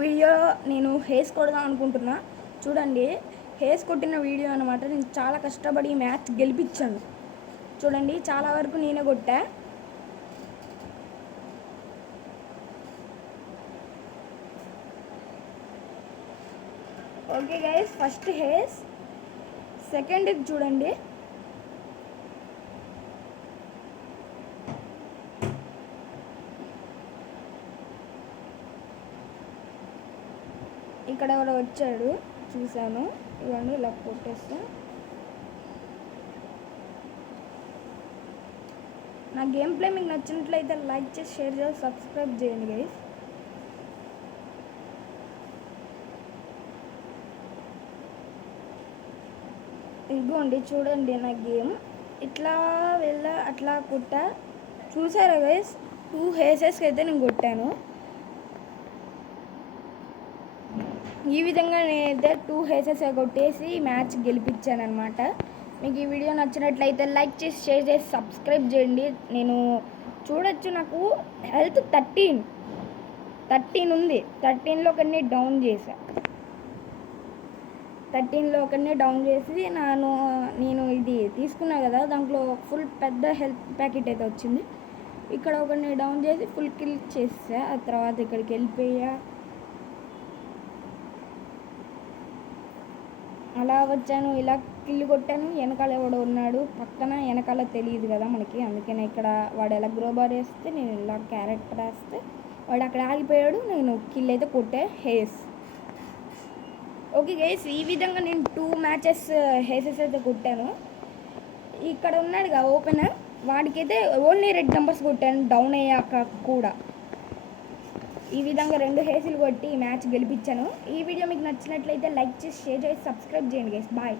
Video నేను హేస్ కొడదాం అనుకుంటున్నా. చూడండి, హేస్ కొట్టిన వీడియో అనమాట. నేను చాలా కష్టపడి మ్యాచ్ గెలిపించాను. చూడండి, చాలా వరకు నేనే కొట్టా. ఓకే గైస్, ఫస్ట్ హేస్. సెకండ్ చూడండి, ఇక్కడ ఎవడో వచ్చాడు చూశాను. ఇవన్నీ ఇలా కొట్టేస్తా. నా గేమ్ ప్లే మీకు నచ్చినట్లయితే లైక్ చేసి, షేర్ చేసి, సబ్స్క్రైబ్ చేయండి గైస్. ఇదిగోండి, చూడండి నా గేమ్. ఇట్లా అట్లా కొట్టా. చూసారా గైస్? 2 హేసెస్కి అయితే నేను కొట్టాను. ఈ విధంగా నేనైతే 2 హేసెస్ కొట్టేసి మ్యాచ్ గెలిపించాను అనమాట. మీకు ఈ వీడియో నచ్చినట్లయితే లైక్ చేసి, షేర్ చేసి, సబ్స్క్రైబ్ చేయండి. నేను చూడొచ్చు, నాకు హెల్త్ 13 ఉంది. 13లో ఒకరిని డౌన్ చేశా. 13లో ఒకరిని డౌన్ చేసి నేను ఇది తీసుకున్నా కదా, దాంట్లో ఫుల్ పెద్ద హెల్త్ ప్యాకెట్ అయితే వచ్చింది. ఇక్కడ ఒకరిని డౌన్ చేసి ఫుల్ కిల్ చేసా. ఆ తర్వాత ఇక్కడికి వెళ్ళిపోయా. అలా వచ్చాను, ఇలా కిల్లు కొట్టాను. వెనకాల ఎవడో ఉన్నాడు పక్కన, వెనకాల తెలియదు కదా మనకి. అందుకనే ఇక్కడ వాడు ఎలా గ్రోబార్ వేస్తే నేను ఇలా క్యారెక్టర్ వేస్తే వాడు అక్కడ ఆగిపోయాడు. నేను కిల్ అయితే కొట్టే హేస్. ఓకే గైస్, ఈ విధంగా నేను 2 మ్యాచెస్ హేసెస్ అయితే కొట్టాను. ఇక్కడ ఉన్నాడుగా ఓపెనర్, వాడికైతే ఓన్లీ రెడ్ నెంబర్స్ కొట్టాను డౌన్ అయ్యాక కూడా. ఈ విధంగా 2 హేసులు కొట్టి మ్యాచ్ గెలిపించాను. ఈ వీడియో మీకు నచ్చినట్లయితే లైక్ చేసి, షేర్ చేసి, సబ్స్క్రైబ్ చేయండి గైస్. బాయ్.